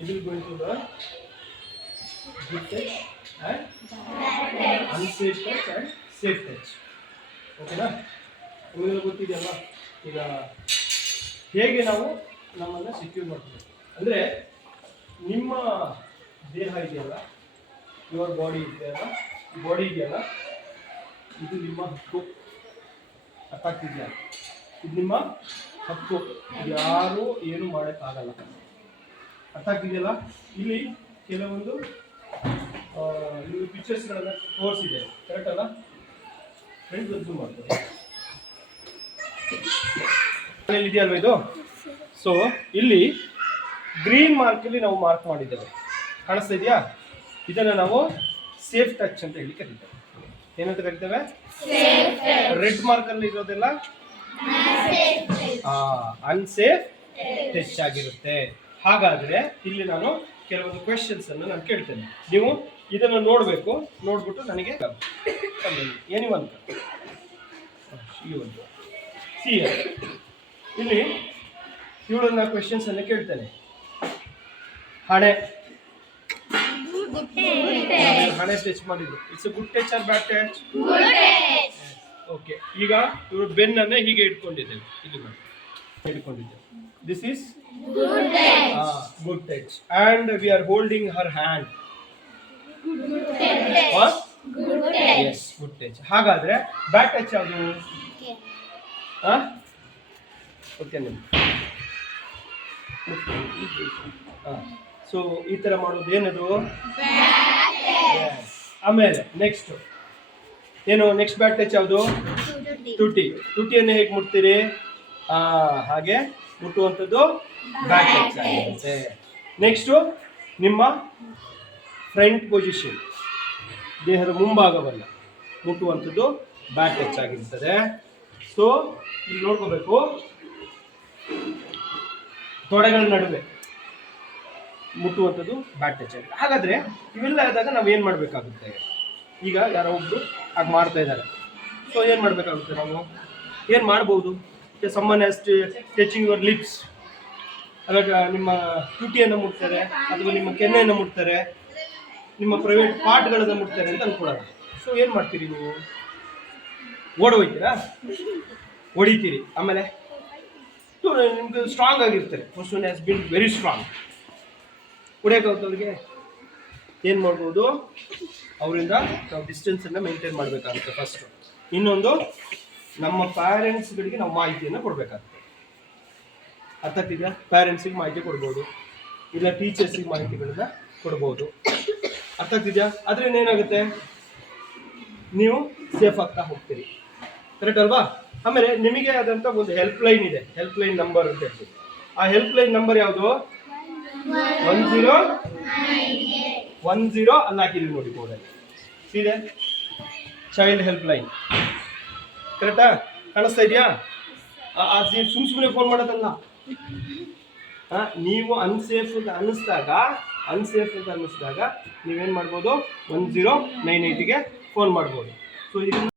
It will go into the good touch and unsafe touch and safe touch. ಓಕೆನಾ? ನಿಮಗೆ ಗೊತ್ತಿದೆಯಲ್ಲ ಈಗ ಹೇಗೆ ನಾವು ನಮ್ಮನ್ನು ಸೆಕ್ಯೂರ್ ಮಾಡ್ತೀವಿ ಅಂದರೆ ನಿಮ್ಮ ದೇಹ ಇದೆಯಲ್ಲ, ಯುವರ್ ಬಾಡಿ ಇದೆಯಲ್ಲ, ಬಾಡಿ ಇದೆಯಲ್ಲ, ಇದು ನಿಮ್ಮ ಹಕ್ಕು. ಅರ್ಥ ಆಗ್ತಿದೆಯಾ? ಇದು ನಿಮ್ಮ ಹಕ್ಕು, ಯಾರು ಏನು ಮಾಡೋಕ್ಕಾಗಲ್ಲ. ಅರ್ಥ ಆಗ್ತಿದೆಯಲ್ಲ? ಇಲ್ಲಿ ಕೆಲವೊಂದು ಪಿಕ್ಚರ್ಸ್ಗಳನ್ನು ತೋರಿಸಿದೆ, ಕರೆಕ್ಟ್ ಅಲ್ಲ? ಫ್ರೆಂಡ್ ಗೊತ್ತು ಮಾಡ್ತಾರೆ ಇದೆಯಲ್ವ ಇದು. ಸೊ ಇಲ್ಲಿ ಗ್ರೀನ್ ಮಾರ್ಕಲ್ಲಿ ನಾವು ಮಾರ್ಕ್ ಮಾಡಿದ್ದೇವೆ, ಕಾಣಿಸ್ತಾ ಇದೆಯಾ? ಇದನ್ನು ನಾವು ಸೇಫ್ ಟಚ್ ಅಂತ ಹೇಳಿ ಕರೀತೇವೆ. ಏನಂತ ಕರಿತೇವೆ? ರೆಡ್ ಮಾರ್ಕಲ್ಲಿ ಇರೋದೆಲ್ಲ ಅನ್ಸೇಫ್ ಟಚ್ ಆಗಿರುತ್ತೆ. ಹಾಗಾದ್ರೆ ಇಲ್ಲಿ ನಾನು ಕೆಲವೊಂದು ಕ್ವೆಶನ್ಸ್ ಅನ್ನು ನಾನು ಕೇಳ್ತೇನೆ, ನೀವು ಇದನ್ನು ನೋಡಬೇಕು. ನೋಡ್ಬಿಟ್ಟು ನನಗೆ ಎನಿವನ್ ಇಲ್ಲಿ ಇವಳನ್ನ ಕ್ವೆಶನ್ಸ್ ಅನ್ನು ಕೇಳ್ತೇನೆ. ಹಣೆ ಟಚ್ ಮಾಡಿದ್ರು, it's a good touch or bad touch? Okay. ಈಗ ಇವರು ಬೆನ್ನನ್ನೇ ಹೀಗೆ ಇಟ್ಕೊಂಡಿದ್ದೇವೆ, ಇಲ್ಲಿ ಮಾಡಿ ಇಟ್ಕೊಂಡಿದ್ದೇವೆ. This is good touch. And we are holding her hand. Yes, good touch. ಹಾಗಾದ್ರೆ ಬ್ಯಾಡ್ ಟಚ್ ಯಾವುದು? ಓಕೆ. ಸೊ ಈ ತರ ಮಾಡೋದು ಏನದು? ಆಮೇಲೆ ನೆಕ್ಸ್ಟ್ ಏನು? ನೆಕ್ಸ್ಟ್ ಬ್ಯಾಡ್ ಟಚ್ ಯಾವುದು? ತುಟಿಯನ್ನು ಹೇಗೆ ಮುಟ್ತೀರಿ? ಹಾಗೆ ಮುಟ್ಟುವಂಥದ್ದು ಬ್ಯಾಡ್ ಟಚ್ ಆಗಿರುತ್ತೆ. ನೆಕ್ಸ್ಟು ನಿಮ್ಮ ಫ್ರಂಟ್ ಪೊಸಿಷನ್, ದೇಹದ ಮುಂಭಾಗವನ್ನ ಮುಟ್ಟುವಂಥದ್ದು ಬ್ಯಾಡ್ ಟಚ್ ಆಗಿರ್ತದೆ. ಸೊ ಇಲ್ಲಿ ನೋಡ್ಕೋಬೇಕು, ತೊಡೆಗಳ ನಡುವೆ ಮುಟ್ಟುವಂಥದ್ದು ಬ್ಯಾಡ್ ಟಚ್ ಆಗಿದೆ. ಹಾಗಾದ್ರೆ ಇವೆಲ್ಲ ಆದಾಗ ನಾವು ಏನು ಮಾಡಬೇಕಾಗುತ್ತೆ? ಈಗ ಯಾರೋ ಒಬ್ರು ಹಾಗೆ ಮಾಡ್ತಾ ಇದ್ದಾರೆ, ಸೊ ಏನು ಮಾಡಬೇಕಾಗುತ್ತೆ? ನಾವು ಏನು ಮಾಡ್ಬೋದು? Summon has touching your lips, ಅವಾಗ ನಿಮ್ಮ ತುಟಿಯನ್ನು ಮುಟ್ತಾರೆ ಅಥವಾ ನಿಮ್ಮ ಕೆನ್ನೆಯನ್ನು ಮುಟ್ತಾರೆ, ನಿಮ್ಮ ಪ್ರೈವೇಟ್ ಪಾರ್ಟ್ಗಳನ್ನು ಮುಟ್ತಾರೆ ಅಂತ ಅನ್ಕೊಳ್ಳೋಣ. ಸೊ ಏನು ಮಾಡ್ತೀರಿ ನೀವು? ಓಡೋಯ್ತೀರಾ? ಹೊಡಿತೀರಿ. ಆಮೇಲೆ ನಿಮ್ಗೆ ಸ್ಟ್ರಾಂಗ್ ಆಗಿರ್ತಾರೆ, person has been very strong. ಹೊಡಿಯೋಕ್ಕಾಗುತ್ತೆ ಅವ್ರಿಗೆ? ಏನು ಮಾಡ್ಬೋದು? ಅವರಿಂದ ನಾವು ಡಿಸ್ಟೆನ್ಸನ್ನು ಮೇಂಟೈನ್ ಮಾಡಬೇಕಾಗುತ್ತೆ ಫಸ್ಟು. ಇನ್ನೊಂದು, ನಮ್ಮ ಪ್ಯಾರೆಂಟ್ಸ್ಗಳಿಗೆ ನಾವು ಮಾಹಿತಿಯನ್ನು ಕೊಡಬೇಕಾಗುತ್ತೆ. ಅರ್ಥ ಆಗ್ತಿದೆಯಾ? ಪ್ಯಾರೆಂಟ್ಸಿಗೆ ಮಾಹಿತಿ ಕೊಡ್ಬೋದು, ಇಲ್ಲ ಟೀಚರ್ಸಿಗೆ ಮಾಹಿತಿಗಳನ್ನ ಕೊಡ್ಬೋದು. ಅರ್ಥ ಆಗ್ತಿದೆಯಾ? ಅದರಿಂದ ಏನಾಗುತ್ತೆ? ನೀವು ಸೇಫ್ ಆಗ್ತಾ ಹೋಗ್ತೀರಿ, ಕರೆಕ್ಟ್ ಅಲ್ವಾ? ಆಮೇಲೆ ನಿಮಗೆ ಆದಂಥ ಒಂದು ಹೆಲ್ಪ್ ಲೈನ್ ಇದೆ, ಹೆಲ್ಪ್ ಲೈನ್ ನಂಬರ್ ಅಂತ ಹೇಳ್ತೀವಿ. ಆ ಹೆಲ್ಪ್ ಲೈನ್ ನಂಬರ್ ಯಾವುದು? 1010 ಅಲ್ಲಿ ಹಾಕಿದೀವಿ ನೋಡಿ ಬೋರ್ಡಲ್ಲಿ, ಸೀದೆ ಚೈಲ್ಡ್ ಹೆಲ್ಪ್ ಲೈನ್. ಕರೆಕ್ಟಾ? ಕಾಣಿಸ್ತಾ ಇದೆಯಾ? ಸುಮ್ಮನೆ ಫೋನ್ ಮಾಡೋದಲ್ಲ. ನೀವು ಅನ್ಸೇಫ್ ಅಂತ ಅನ್ನಿಸ್ದಾಗ ನೀವೇನು ಮಾಡ್ಬೋದು? 1098ಗೆ ಫೋನ್ ಮಾಡ್ಬೋದು. ಸೊ ಇದನ್ನು